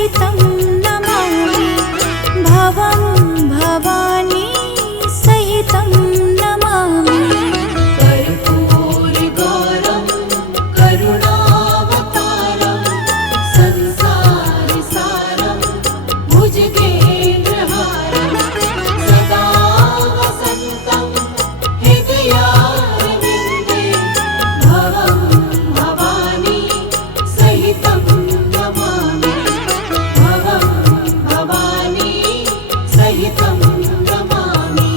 सहितं नमामि भवं भवानी सहितं नमामि कर्पूरगौरं करुणावतारं संसारसारं भुजगेन्द्रहारं सदा वसन्तं हृदयारविन्दे भवं भवानी सहितं नमामि भवं भवानी सहितं नमामि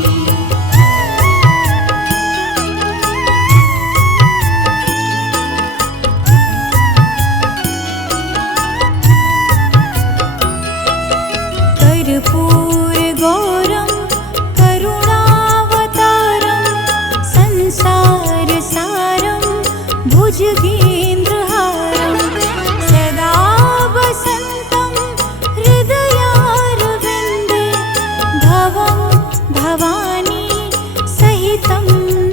कर्पूरगौरं करुणावतारं संसारसारं भुजगेन्द्रहारं सदा वसन्तं हृदयारविन्दे भवं भवानी सहितं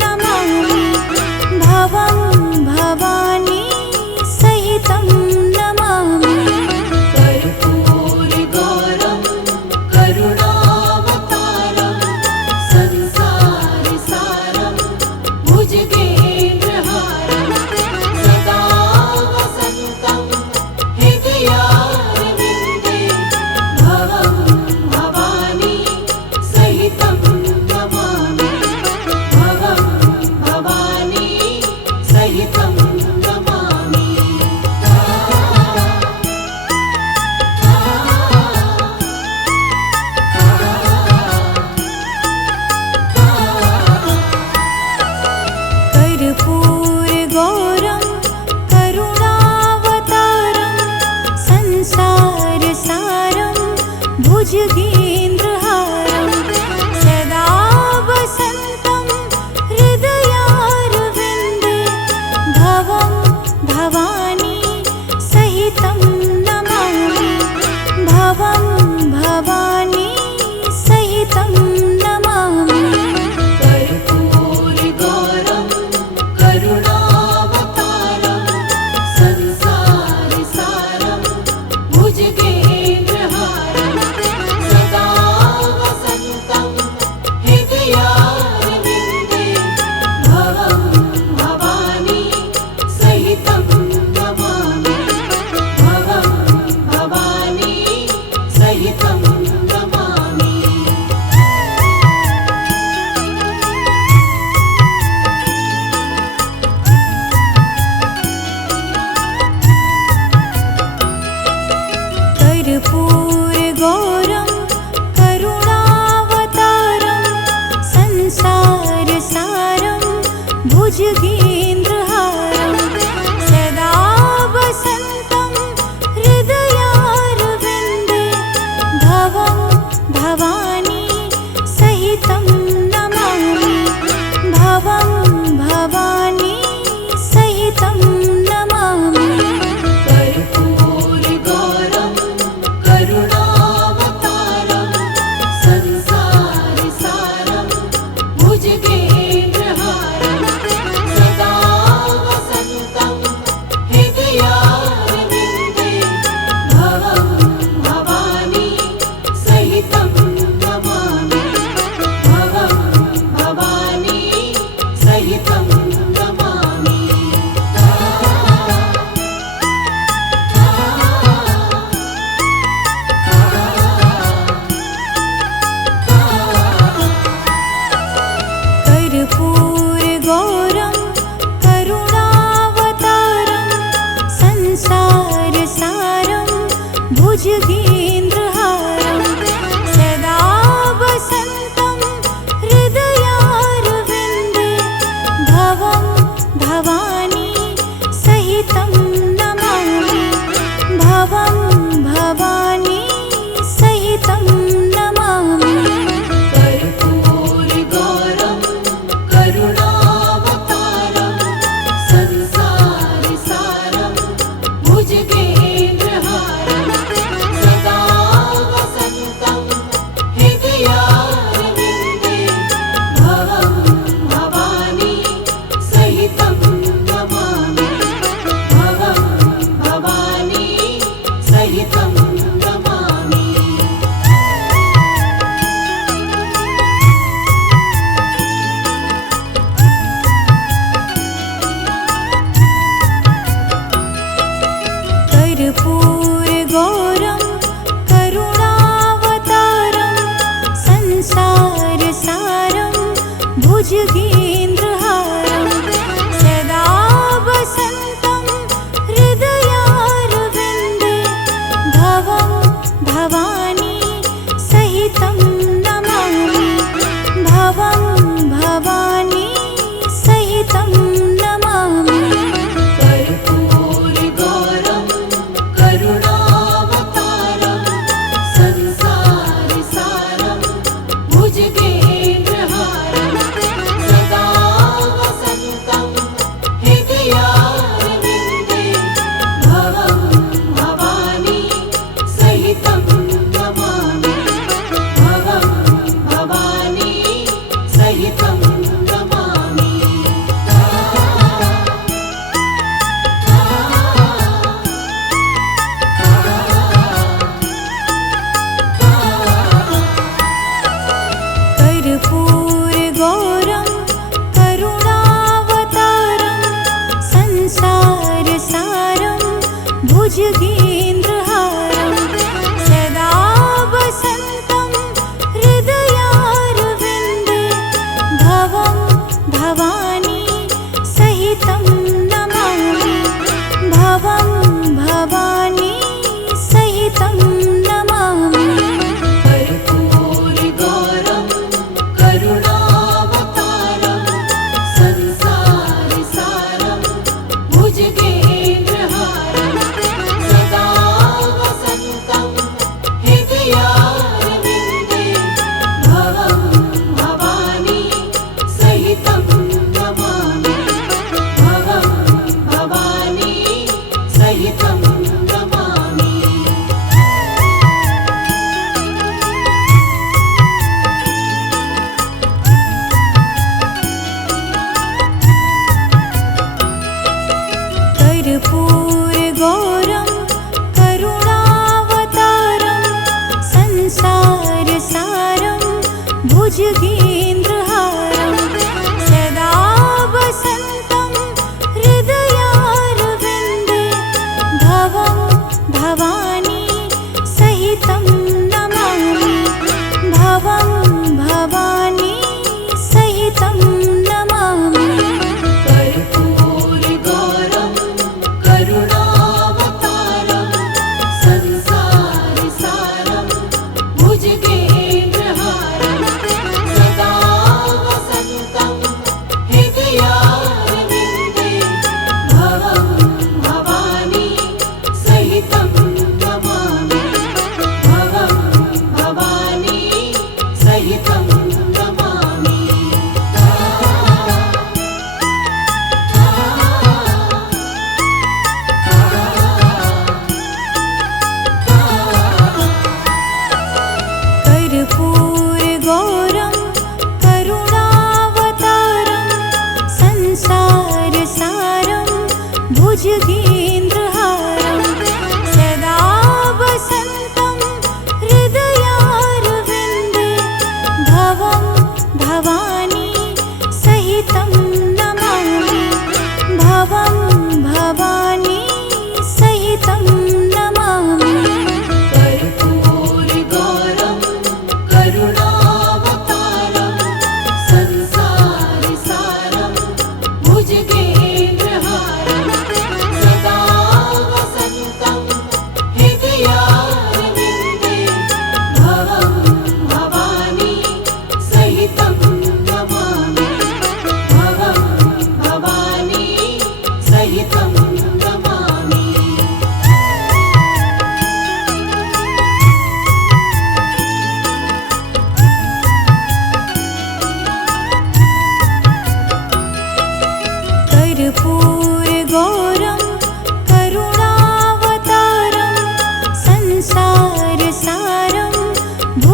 नमामि भवं भवानी सहितं नमामि कर्पूरगौरं करुणावतारं संसारसारं भुजगेन्द्रहारं सदा वसन्तं हृदयारविन्दे भवं भवानी सहितं नमामि भवं भवानी सहितं नमामि कर्पूरगौरं करुणावतारं संसारसारं भुजगेन्द्रहारं सदा वसन्तं हृदयारविन्दे भवं भवानी सहितं नमामि भवं भवानी सहितं नमामि कर्पूरगौरं करुणावतारं संसारसारं भुजगेन्द्रहारं सदा वसन्तं हृदयारविन्दे भवं भवानी सहितं नमामि भवं भवानी सहितं नमामि कर्पूरगौरं करुणावतारं संसारसारं भुजगेन्द्रहारं सदा वसन्तं हृदयारविन्दे भवं भवानी सहितं नमामि भवं भवानी सहितं नमामि कर्पूरगौरं करुणावतारं संसारसारं भुजगेन्द्रहारं सदा वसन्तं हृदयारविन्दे भवं भवानी सहितं नमामि भवं भवानी सहितं नमामि कर्पूरगौरं करुणावतारं संसारसारं भुजगेन्द्रहारं सदा वसन्तं हृदयारविन्दे भवं भवानी सहितं नमामि भवं भवानी सहितं नमामि कर्पूरगौरं करुणावतारं संसारसारं भुजगेन्द्रहारं सदा वसन्तं हृदयारविन्दे भवं भवानी सहितं नमामि भवं भवानी सहितं नमामि कर्पूरगौरं करुणावतारं संसारसारं भुजगेन्द्रहारं सदा वसन्तं हृदयारविन्दे भवं भवानी सहितं नमामि भवं भवानी सहितं नमामि कर्पूरगौरं करुणावतारं संसारसारं भुजगेन्द्रहारं सदा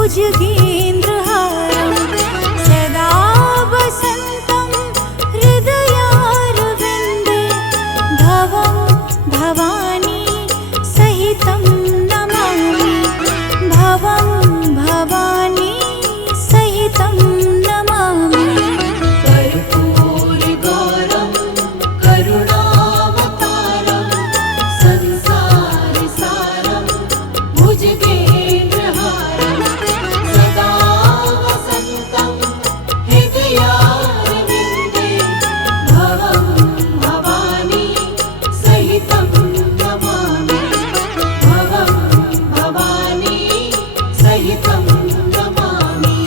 भुजगेन्द्रहारं सदा वसन्तं हृदयारविन्दे भवं भवानी सहितं नमामि भवं भवानी सहितं नमामि कर्पूरगौरं करुणावतारं संसारसारं भुजगेन्द्रहारं सदा वसन्तं हृदयारविन्दे भवं भवानी सहितं नमामि भवं भवानी सहितं नमामि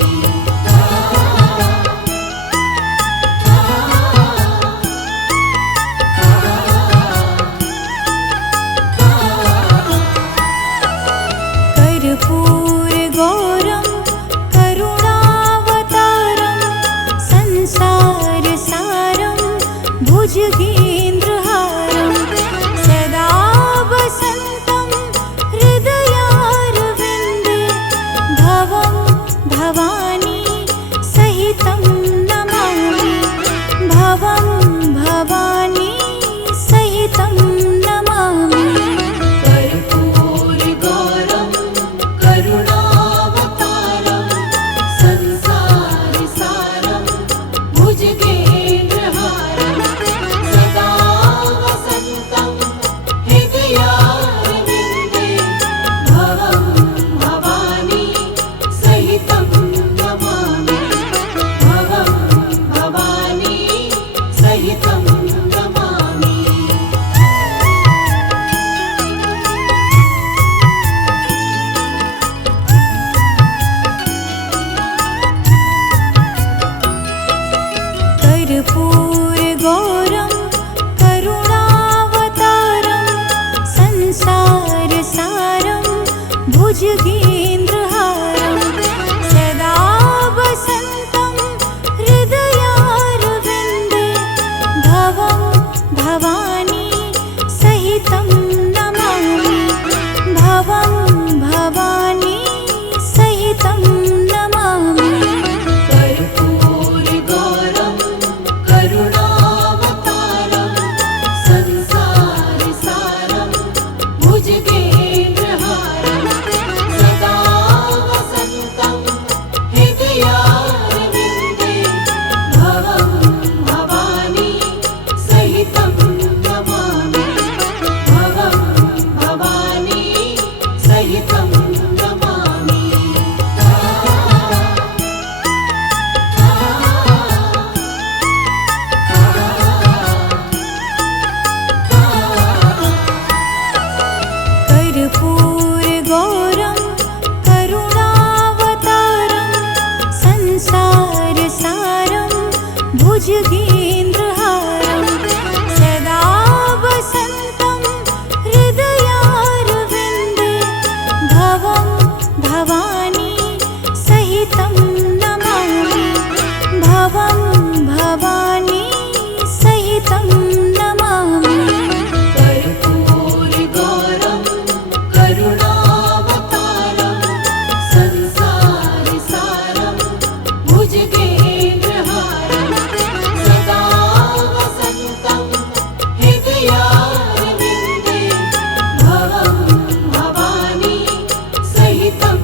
कर्पूरगौरं करुणावतारं संसारसारं भुजगेन्द्रहारं सदा वसन्तं हृदयारविन्दे भवं भवानी सहितं नमामि भवं भवानी सहितं नमामि कर्पूरगौरं करुणावतारं संसारसारं भुजगेन्द्रहारं सदा वसन्तं हृदयारविन्दे भवं भवानी सहितं नमामि भवं भवानी सहितं नमामि कर्पूरगौरं करुणावतारं संसारसारं भुजगेन्द्रहारं सदा वसन्तं हृदयारविन्दे भवं भवानी सहितं नमामि भवं भवानी सहितं नमामि कर्पूरगौरं करुणावतारं संसारसारं भुजगेन्द्रहारं सदा वसन्तं हृदयारविन्दे भवं भवानी सहितं नमामि भवं भवानी सहितं नमामि कर्पूरगौरं करुणावतारं संसारसारं भुजगेन्द्रहारं सदा वसन्तं हृदयारविन्दे भवं भवानी सहितं नमामि भवं भवानी सहितं नमामि कर्पूरगौरं करुणावतारं संसारसारं भुजगेन्द्रहारं सदा वसन्तं हृदयारविन्दे भवं भवानी सहितं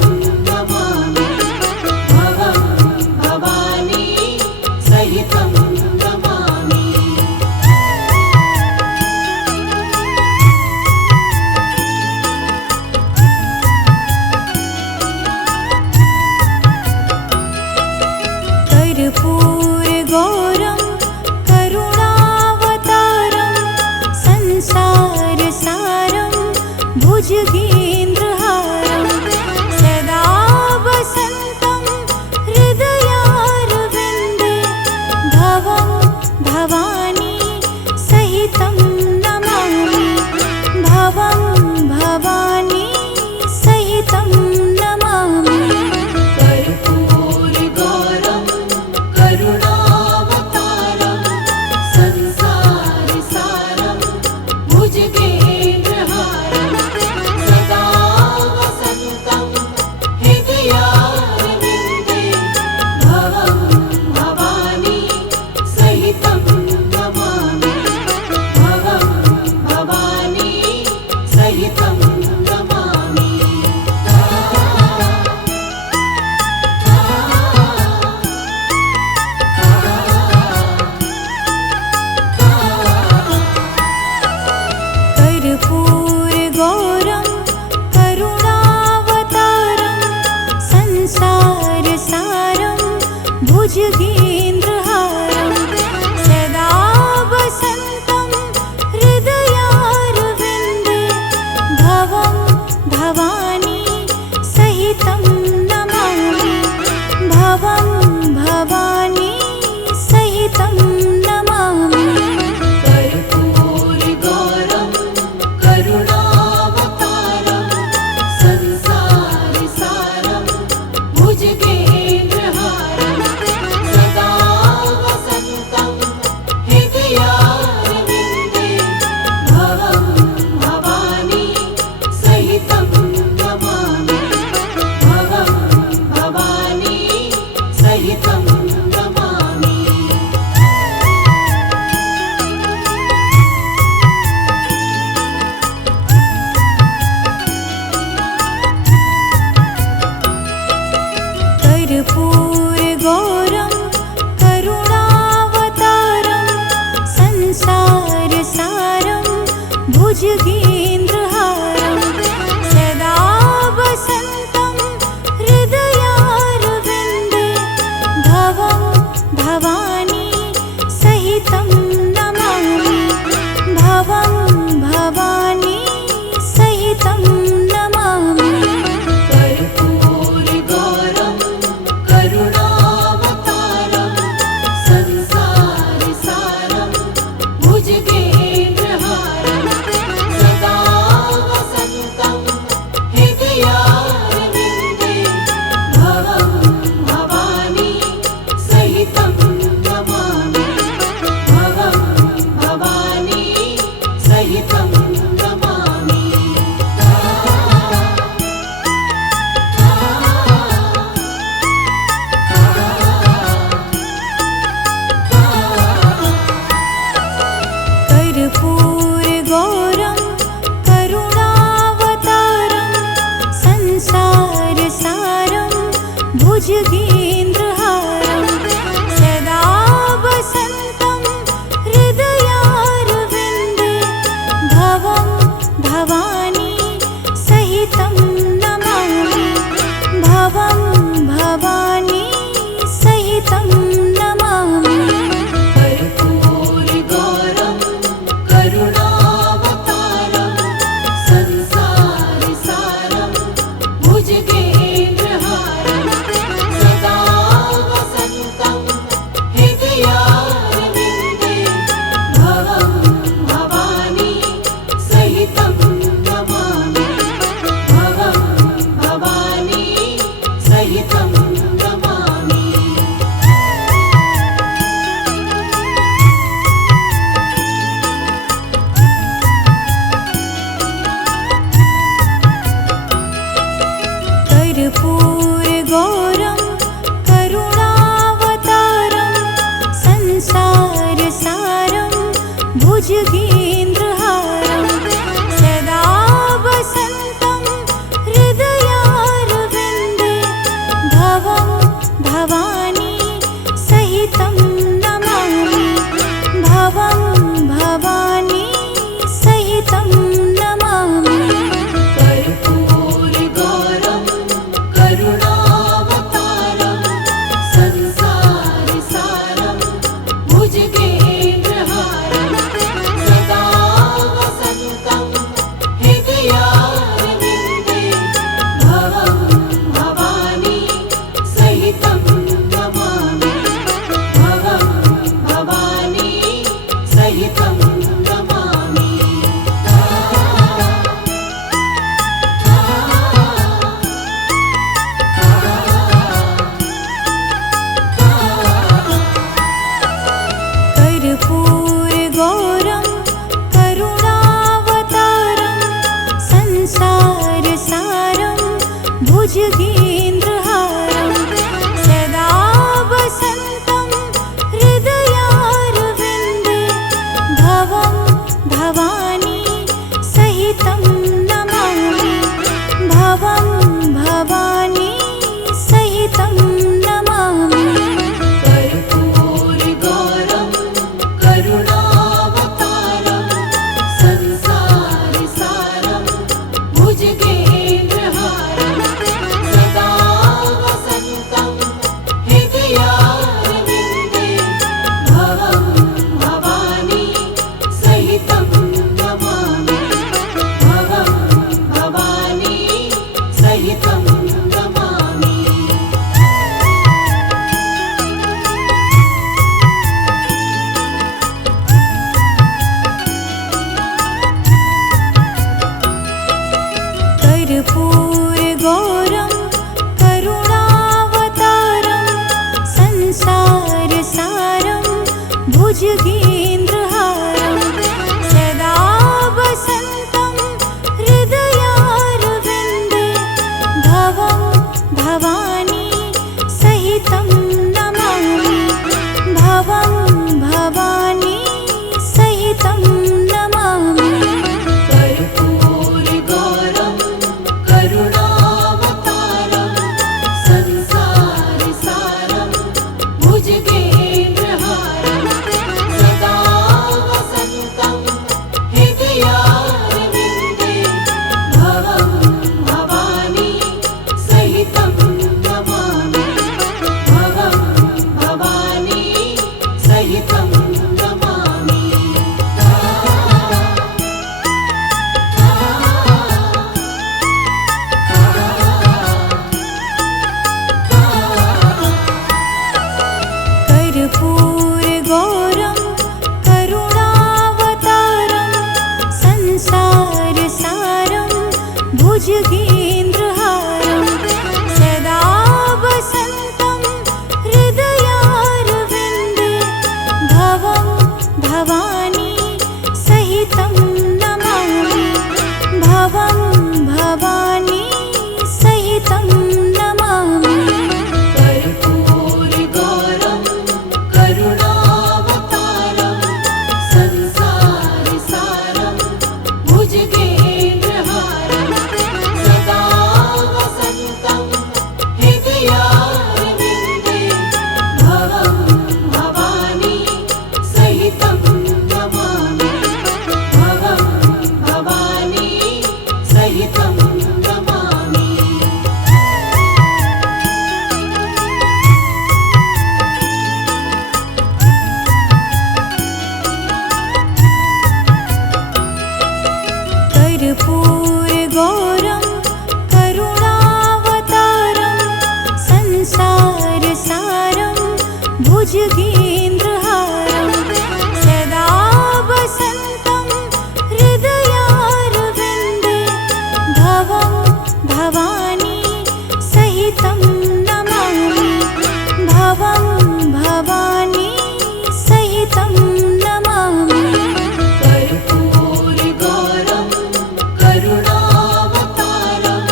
सहितं नमामि भवं भवानी सहितं नमामि कर्पूरगौरं करुणावतारं संसारसारं भुजगेन्द्रहारं सदा वसन्तं हृदयारविन्दे भवं भवानी सहितं नमामि भवं भवानी सहितं नमामि कर्पूरगौरं करुणावतारं संसारसारं भुजगेन्द्रहारं सदा वसन्तं हृदयारविन्दे भवं भवानी सहितं नमामि भवं भवानी सहितं नमामि कर्पूरगौरं करुणावतारं संसारसारं भुजगेन्द्रहारं सदा वसन्तं हृदयारविन्दे भवं भवानी सहितं नमामि भवं भवानी सहितं नमामि कर्पूरगौरं करुणावतारं संसारसारं भुजगेन्द्रहारं सदा वसन्तं हृदयारविन्दे भवं भवानी सहितं नमामि भवं भवानी सहितं नमामि कर्पूरगौरं करुणावतारं संसारसारं भुजगेन्द्रहारं सदा वसन्तं हृदयारविन्दे भवं भवानी सहितं नमामि भवं भवानी सहितं नमामि कर्पूरगौरं करुणावतारं संसारसारं भुजगेन्द्रहारं सदा वसन्तं हृदयारविन्दे भवं भवानी सहितं नमामि भवं भवानी सहितं नमामि कर्पूरगौरं करुणावतारं संसारसारं भुजगेन्द्रहारं सदा वसन्तं हृदयारविन्दे भवं भवानी सहितं नमामि भवं भवानी सहितं नमामि कर्पूरगौरं करुणावतारं संसारसारं भुजगेन्द्रहारं सदा वसन्तं हृदयारविन्दे भवं भवानी सहितं नमामि भवं भवानी सहितं नमामि कर्पूरगौरं करुणावतारं संसारसारं भुजगेन्द्रहारं सदा वसन्तं हृदयारविन्दे भवं भवानी सहितं नमामि भवं भवानी कर्पूरगौरं करुणावतारं संसारसारं भुजगेन्द्रहारं सदा वसन्तं हृदयारविन्दे भवं भवानी सहितं नमामि भवं भवानी सहितं नमामि कर्पूरगौरं करुणावतारं संसारसारं भुजगेन्द्रहारं सदा वसन्तं हृदयारविन्दे भवं भवानी सहितं नमामि भवं भवानी सहितं नमामि कर्पूरगौरं करुणावतारं संसारसारं भुजगेन्द्रहारं सदा वसन्तं हृदयारविन्दे भवं भवानी सहितं नमामि भवं भवानी सहितं नमामि कर्पूरगौरं करुणावतारं संसारसारं भुजगेन्द्रहारं सदा वसन्तं हृदयारविन्दे भवं भवानी सहितं नमामि भवं भवानी सहितं नमामि कर्पूरगौरं करुणावतारं संसारसारं भुजगेन्द्रहारं सदा वसन्तं हृदयारविन्दे भवं भवानी सहितं नमामि भवं भवानी सहितं नमामि कर्पूरगौरं करुणावतारं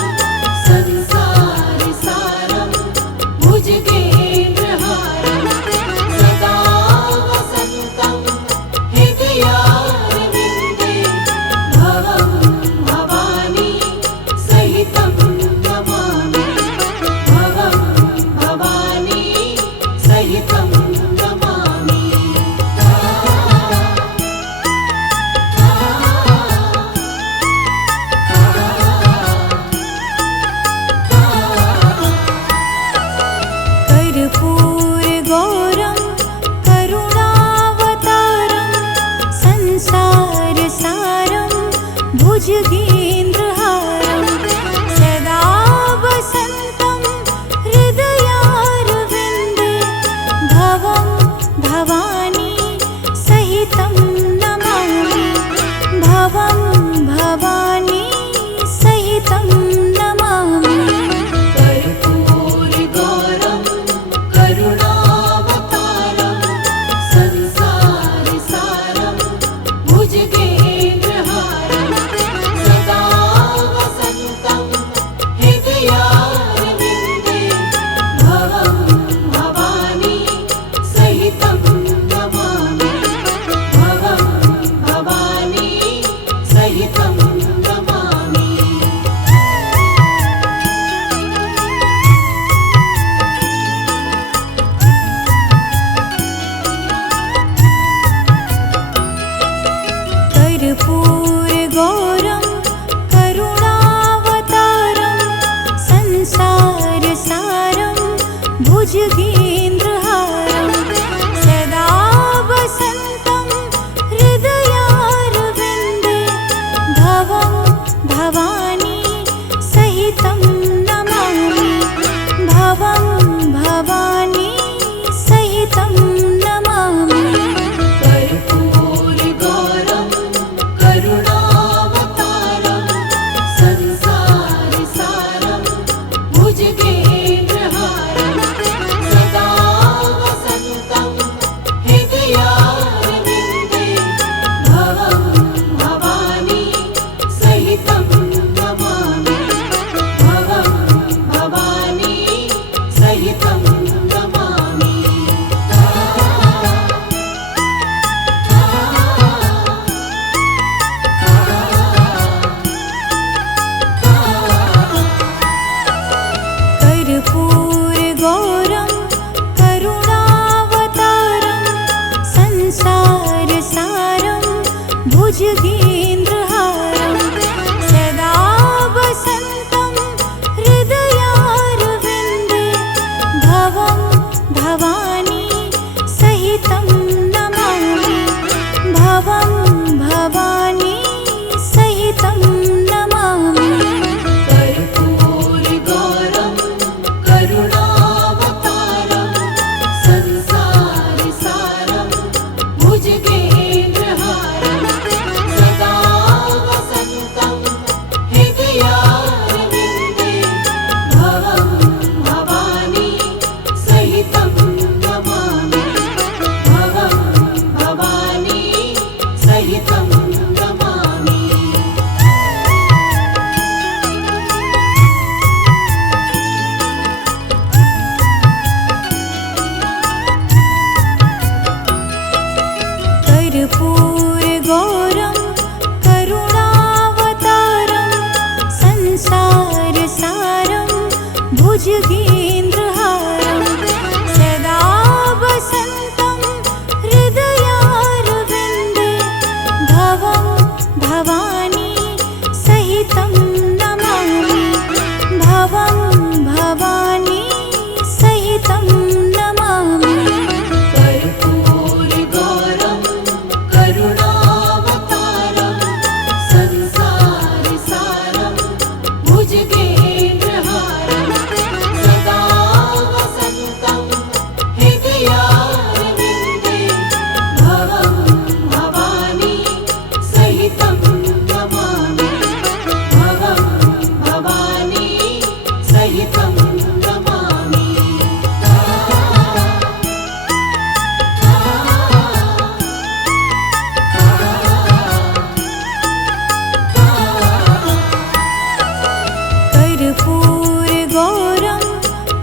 संसारसारं भुजगेन्द्रहारं सदा वसन्तं हृदयारविन्दे भवं भवानी सहितं नमामि भवं भवानी सहितं नमामि कर्पूरगौरं करुणावतारं संसारसारं भुजगेन्द्रहारं सदा वसन्तं हृदयारविन्दे भवं भवानी सहितं नमामि भवं भवानी सहितं नमामि कर्पूरगौरं करुणावतारं संसारसारं भुजगेन्द्रहारं सदा वसन्तं हृदयारविन्दे भवं भवानी सहितं नमामि भवं भवानी सहितं नमामि कर्पूरगौरं करुणावतारं संसारसारं भुजगेन्द्रहारं सदा वसन्तं हृदयारविन्दे भवं भवानी सहितं नमामि भवं भवानी सहितं नमामि कर्पूरगौरं करुणावतारं संसार भुजगेन्द्रहारं सदा वसन्तं हृदयारविन्दे भवं भवानी सहितं नमामि भवं भवानी सहितं नमामि कर्पूरगौरं करुणावतारं संसारसारं भुजगेन्द्रहारं सदा वसन्तं हृदयारविन्दे भवं भवानी सहितं नमामि भवं भवानी सहितं नमामि कर्पूरगौरं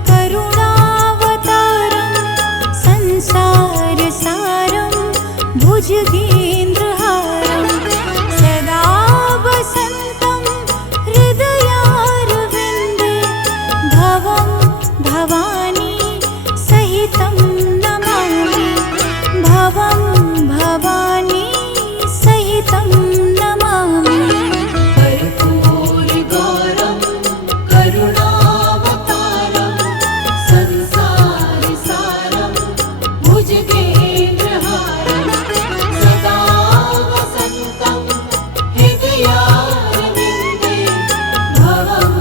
करुणावतारं संसारसारं भुजगेन्द्रहारं सदा वसन्तं हृदयारविन्दे भवं भवानी सहितं नमामि भवं भवानी सहितं नमामि कर्पूरगौरं करुणावतारं संसारसारं भुजगेन्द्रहारं सदा वसन्तं हृदयारविन्दे भवं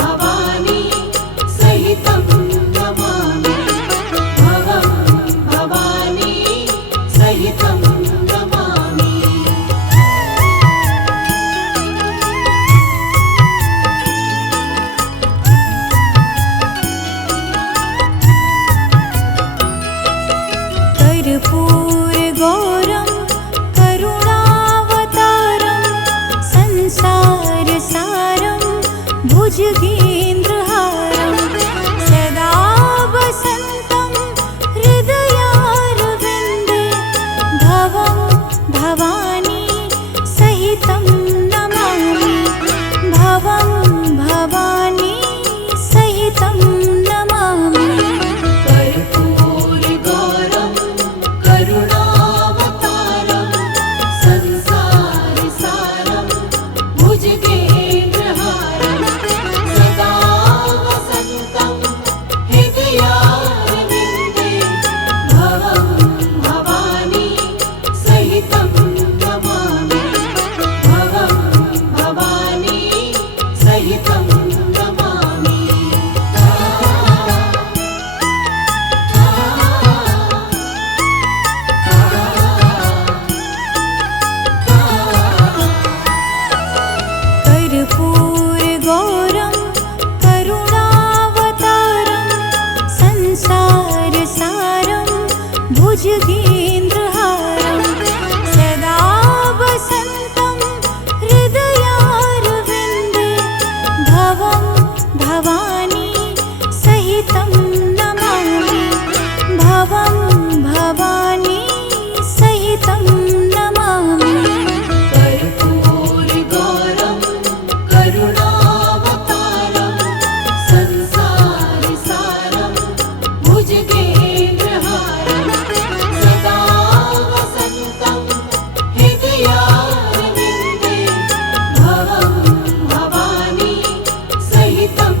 भवानी सहितं नमामि भवं भवानी सहितं नमामि कर्पूरगौरं करुणावतारं संसारसारं भुजगेन्द्रहारं सदा वसन्तं हृदयारविन्दे भवं भवानी सहितं नमामि भवं भवानी सहितं नमामि कर्पूरगौरं करुणावतारं संसारसारं भुजगेन्द्रहारं सदा वसन्तं हृदयारविन्दे भवं भवानी सहितं नमामि भवं भवानी सहितं नमामि कर्पूरगौरं करुणावतारं संसारसारं भुजगेन्द्रहारं सदा वसन्तं हृदयारविन्दे भवं भवानी सहितं नमामि भवं भवानी सहितं नमामि कर्पूरगौरं करुणावतारं संसारसारं भुजगेन्द्रहारं सदा वसन्तं हृदयारविन्दे भवं भवानी सहितं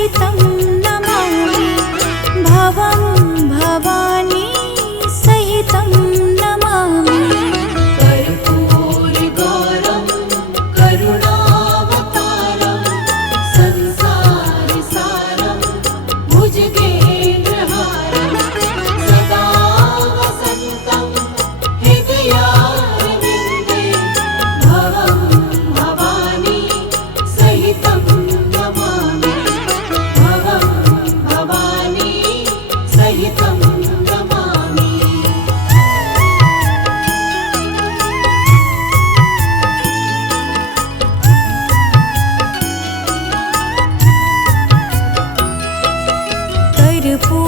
सहितं नमामि भवं भवानी सहितं नमामि कर्पूरगौरं करुणावतारं संसारसारं भुजगेन्द्रहारं सदा वसन्तं हृदयारविन्दे भवं भवानी सहितं नमामि भवं भवानी सहितं नमामि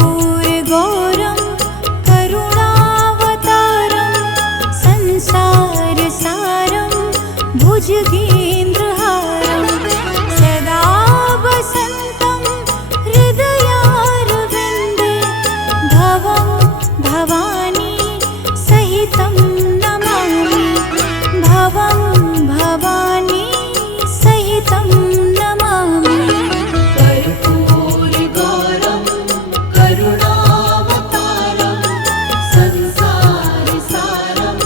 कर्पूरगौरं करुणावतारं संसारसारं भुजगेन्द्रहारं सदा वसन्तं हृदयारविन्दे भवं भवानी सहितं नमामि भवं भवानी सहितं नमामि कर्पूरगौरं करुणावतारं संसारसारं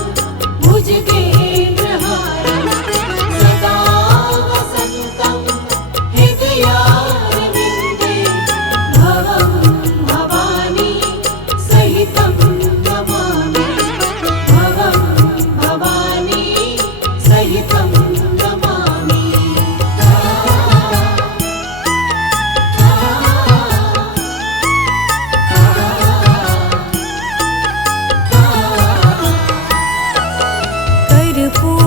भुजगेन्द्रहारं सदा वसन्तं हृदयारविन्दे भवं भवानी सहितं नमामि भवं भवानी सहितं नमामि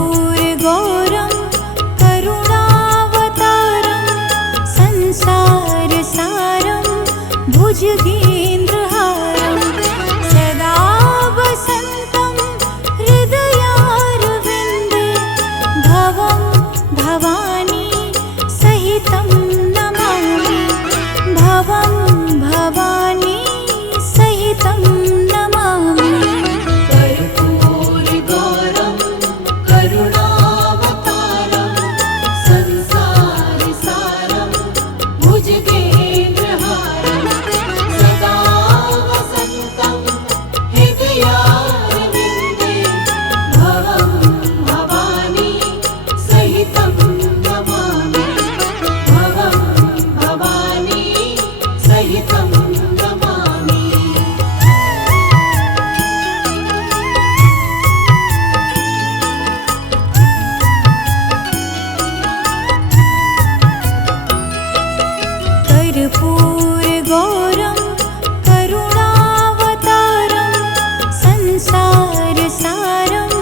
कर्पूरगौरं करुणावतारं संसारसारं भुजगेन्द्रहारं सदा वसन्तं हृदयारविन्दे भवं भवानी सहितं नमामि भवं भवानी सहितं नमामि कर्पूरगौरं करुणावतारं संसारसारं भुजगेन्द्रहारं सदा वसन्तं हृदयारविन्दे भवं भवानी सहितं नमामि भवं भवानी सहितं नमामि कर्पूरगौरं करुणावतारं संसारसारं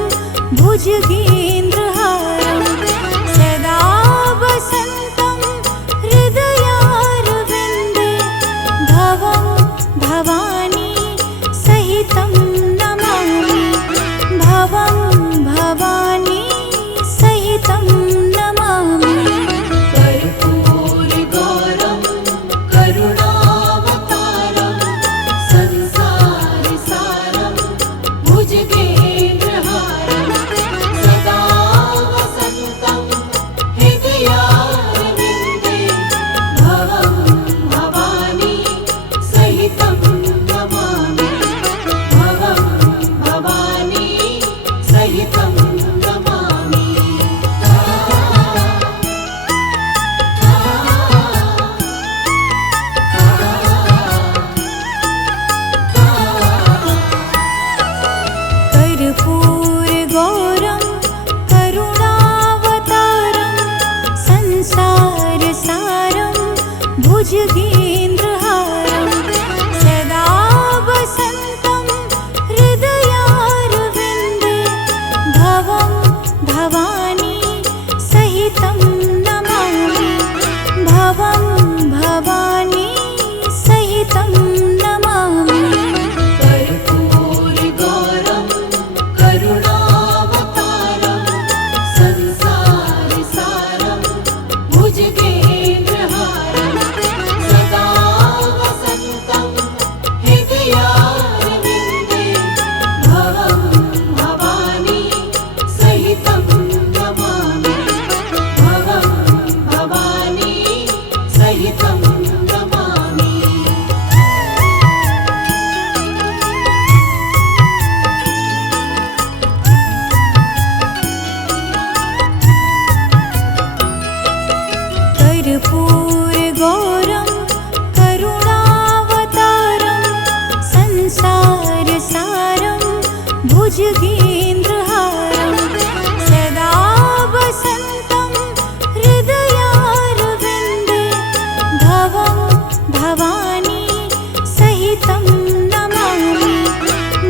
भुजगेन्द्रहारं सदा वसन्तं हृदयारविन्दे भवं भवानी सहितं नमामि भवं भवानी सहितं नमामि कर्पूरगौरं करुणावतारं संसारसारं भुजगेन्द्रहारं सदा वसन्तं हृदयारविन्दे भवं भवानी सहितं नमामि भवं भवानी सहितं नमामि कर्पूरगौरं करुणावतारं संसारसारं भुजगेन्द्रहारं सदा वसन्तं हृदयारविन्दे भवं भवानी सहितं नमामि भवं भवानी सहितं नमामि कर्पूरगौरं करुणावतारं संसारसारं भुजगेन्द्रहारं सदा भवानी सहितं नमामि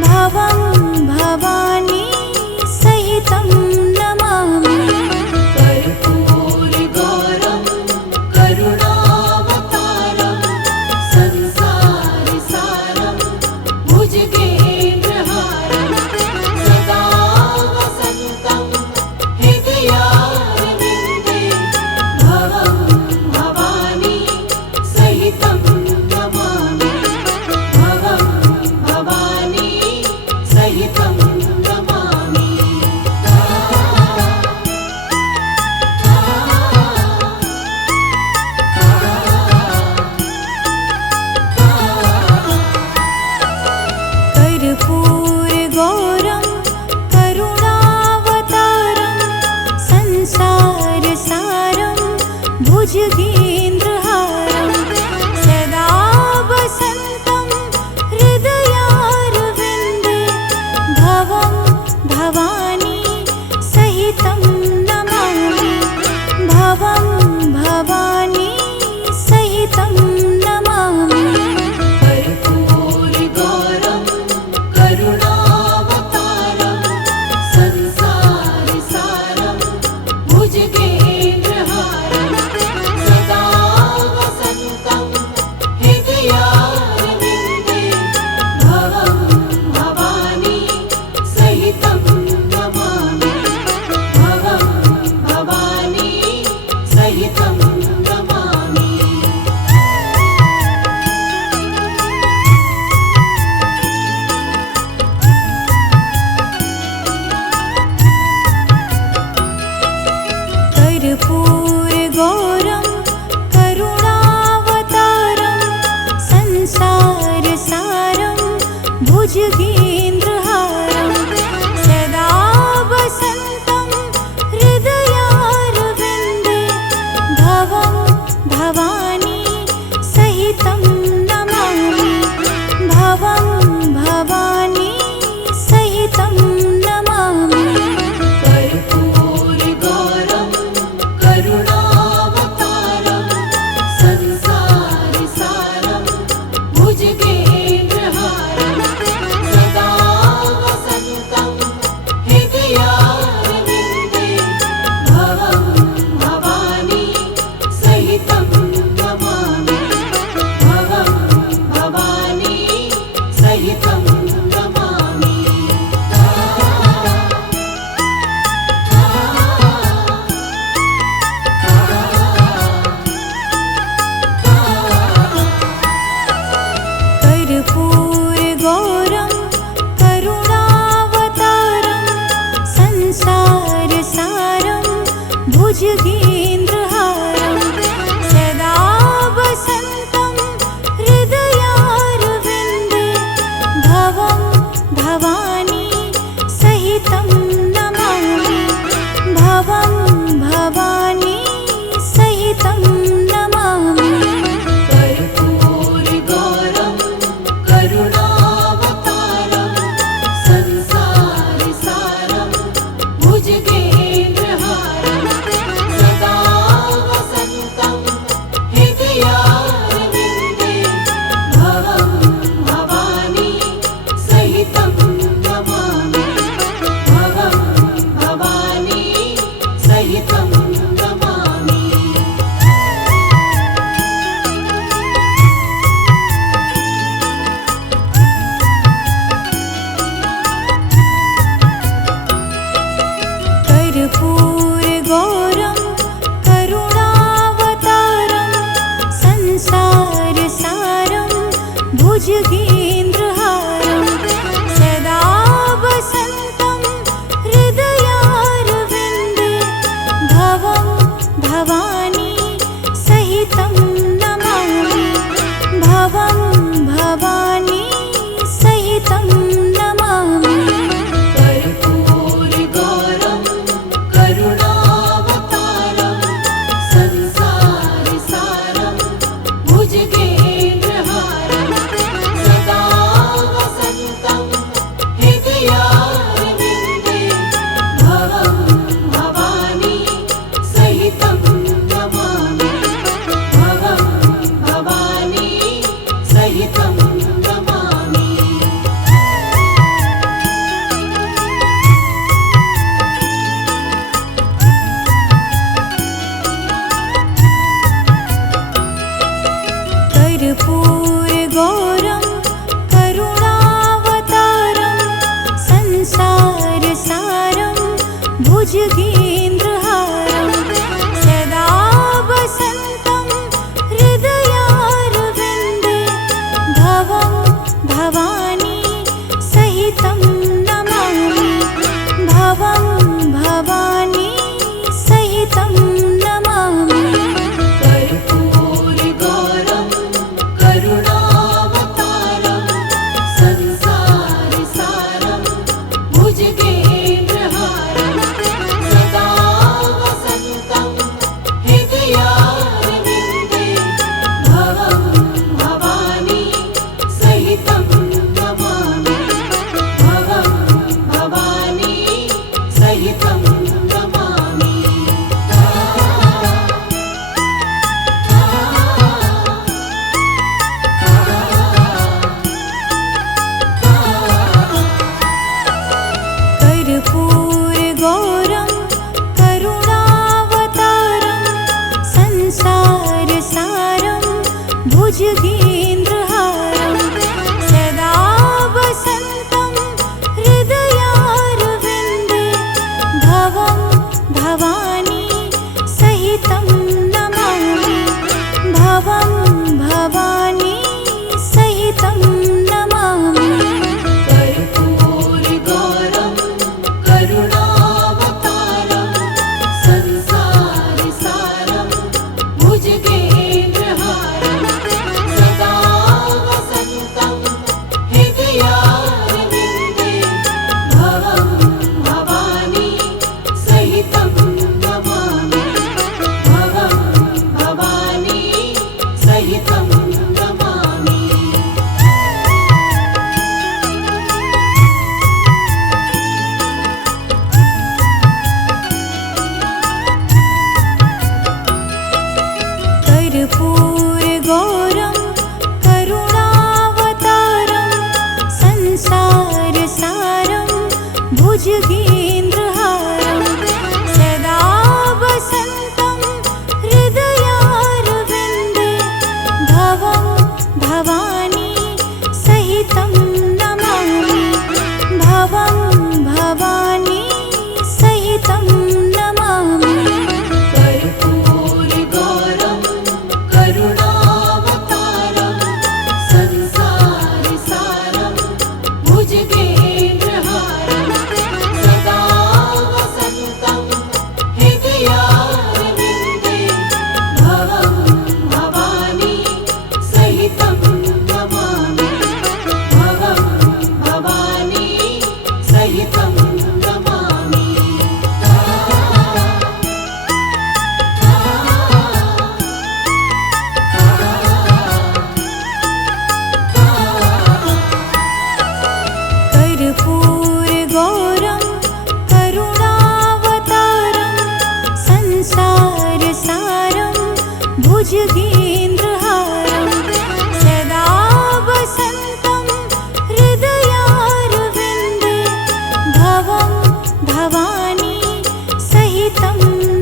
भवं भवानी सहितं नमामि कर्पूरगौरं करुणावतारं संसारसारं भुजगेन्द्रहारं सदा वसन्तं हृदयारविन्दे भवं भवानी सहितं नमामि भवं भवानी सहितं नमामि कर्पूरगौरं करुणावतारं संसारसारं भुजगेन्द्रहारं सदा वसन्तं हृदयारविन्दे भवं भवानी सहितं नमामि भवं भवानी सहितं नमामि कर्पूरगौरं करुणावतारं संसारसारं भुजगेन्द्रहारं सदा वसन्तं हृदयारविन्दे भवं भवानी सहितं नमामि भवं भवानी सहितं नमामि कर्पूरगौरं करुणावतारं संसारसारं भुजगेन्द्रहारं सदा वसन्तं हृदयारविन्दे भवं भवानी सहितं नमामि भवं भवानी सहितं नमामि कर्पूरगौरं करुणावतारं संसारसारं भुजगेन्द्रहारं सदा वसन्तं हृदयारविन्दे भवं भवानी सहितं नमामि भवं भवानी सहितं नमामि कर्पूरगौरं करुणावतारं संसारसारं भुजगेन्द्रहारं सदा वसन्तं हृदयारविन्दे भवं भवानी सहितं नमामि भवं भवानी सहितं नमामि कर्पूरगौरं करुणावतारं संसारसारं भुजगेन्द्रहारं सदा वसन्तं हृदयारविन्दे भवं भवानी सहितं नमामि भवं भवानी सहितं नमामि कर्पूरगौरं करुणावतारं संसारसारं भुजगेन्द्रहारं सदा वसन्तं हृदयारविन्दे भवं भवानी सहितं नमामि भवं भवानी सहितं नमामि कर्पूरगौरं करुणावतारं संसारसारं भुजगेन्द्रहारं सदा भुजगेन्द्रहारं सदा वसन्तं हृदयारविन्दे भवं भवानी सहितं नमामि भवं भवानी सहितं नमामि कर्पूरगौरं करुणावतारं संसारसारं भुजगेन्द्रहारं सदा वसन्तं हृदयारविन्दे भवं भवानी सहितं नमामि भवं भवानी सहितं नमामि कर्पूरगौरं करुणावतारं संसारसारं भुजगेन्द्रहारं सदा वसन्तं हृदयारविन्दे भवं भवानी सहितं नमामि भवं भवानी सहितं नमामि कर्पूरगौरं करुणावतारं संसारसारं भुजगेन्द्रहारं सदा वसन्तं हृदयारविन्दे भवं भवानी सहितं नमामि भवं भवानी सहितं नमामि कर्पूरगौरं करुणावतारं संसारसारं भुजगेन्द्रहारं सदा वसन्तं हृदयारविन्दे भवं भवानी सहितं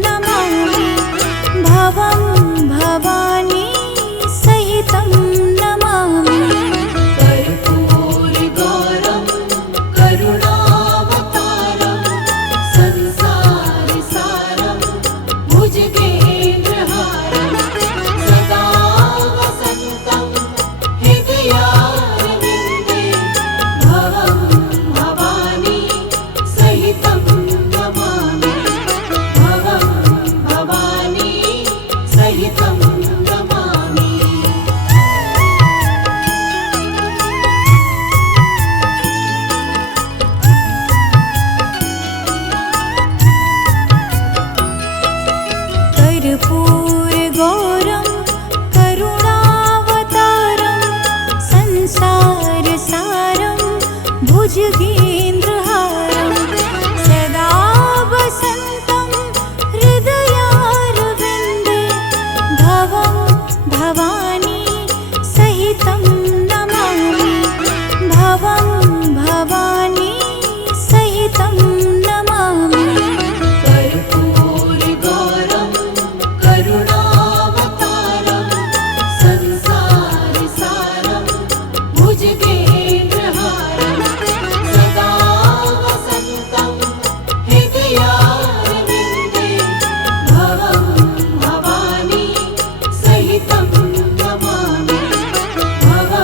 नमामि भवं भवानी सहितं नमामि कर्पूरगौरं करुणावतारं संसारसारं भुजगेन्द्रहारं सदा वसन्तं हृदयारविन्दे भवं भवानी सहितं नमामि भवं भवानी सहितं नमामि कर्पूरगौरं करुणावतारं संसारसारं भुजगेन्द्रहारं सदा वसन्तं हृदयारविन्दे भवं भवानी सहितं नमामि भवं भवानी सहितं नमामि कर्पूरगौरं करुणावतारं संसारसारं भुजगेन्द्रहारं सदा वसन्तं हृदयारविन्दे भवं भवानी सहितं नमामि भवं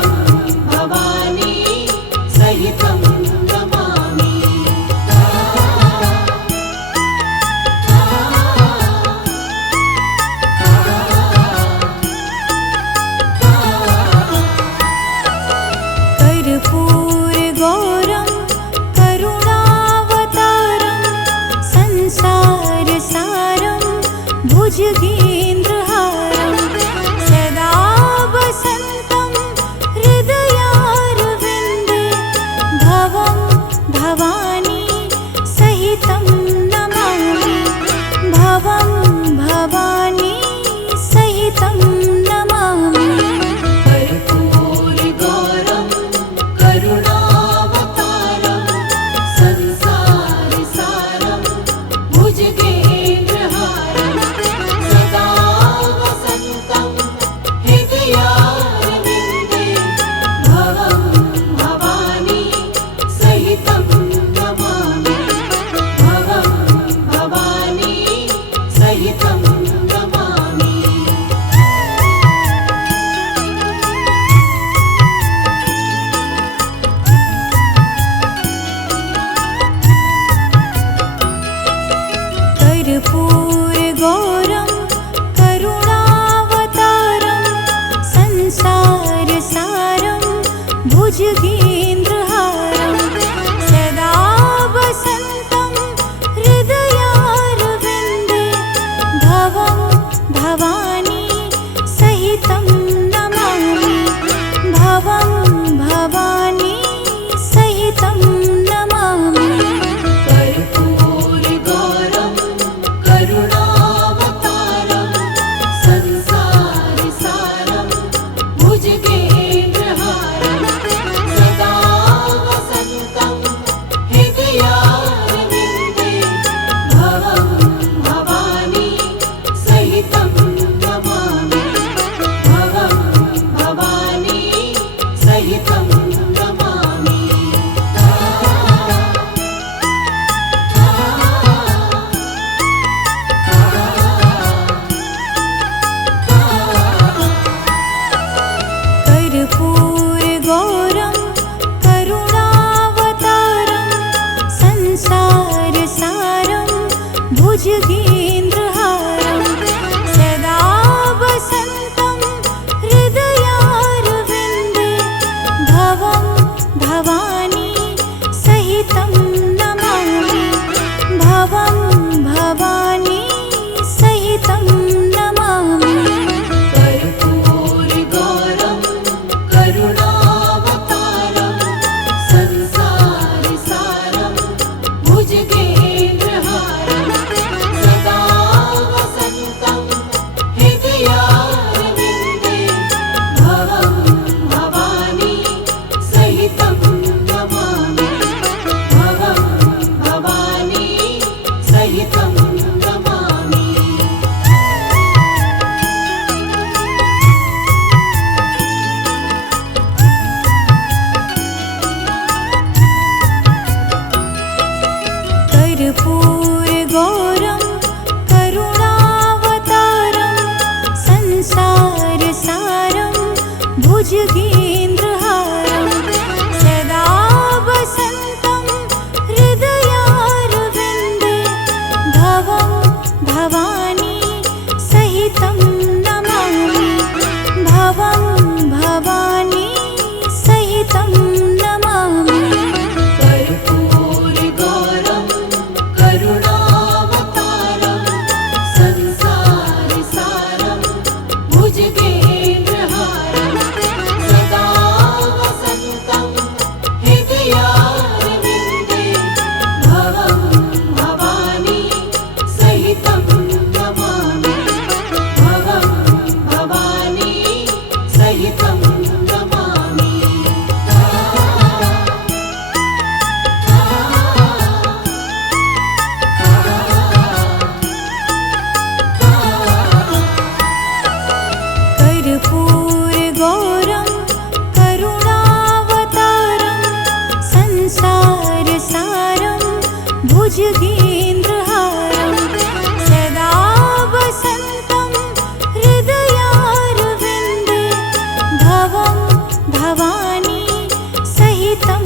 भुजगेन्द्रहारं सदा वसन्तं हृदयारविन्दे भवं भवानी सहितं नमामि भवं भवानी सहितं नमामि कर्पूरगौरं करुणावतारं संसारसारं भुजगेन्द्रहारं सदा वसन्तं हृदयारविन्दे भवं भवानी सहितं नमामि भवं भवानी सहितं नमामि कर्पूरगौरं करुणावतारं संसारसारं भुजगेन्द्रहारं सदा वसन्तं हृदयारविन्दे भवं भवानी सहितं नमामि भवं भवानी सहितं नमामि कर्पूरगौरं करुणावतारं संसारसारं भुजगेन्द्रहारं सदा वसन्तं हृदयारविन्दे भवं भवानी सहितं नमामि भवं भवानी सहितं नमामि कर्पूरगौरं करुणावतारं संसारसारं भुजगेन्द्रहारं सदा वसन्तं हृदयारविन्दे भवं भवानी सहितं नमामि भवं भवानी सहितं नमामि कर्पूरगौरं करुणावतारं संसारसारं भुजगेन्द्रहारं सदा वसन्तं हृदयारविन्दे भवं भवानी सहितं नमामि भवं भवानी सहितं नमामि कर्पूरगौरं करुणावतारं संसारसारं भुजगेन्द्रहारं सदा वसन्तं हृदयारविन्दे भवं भवानी सहितं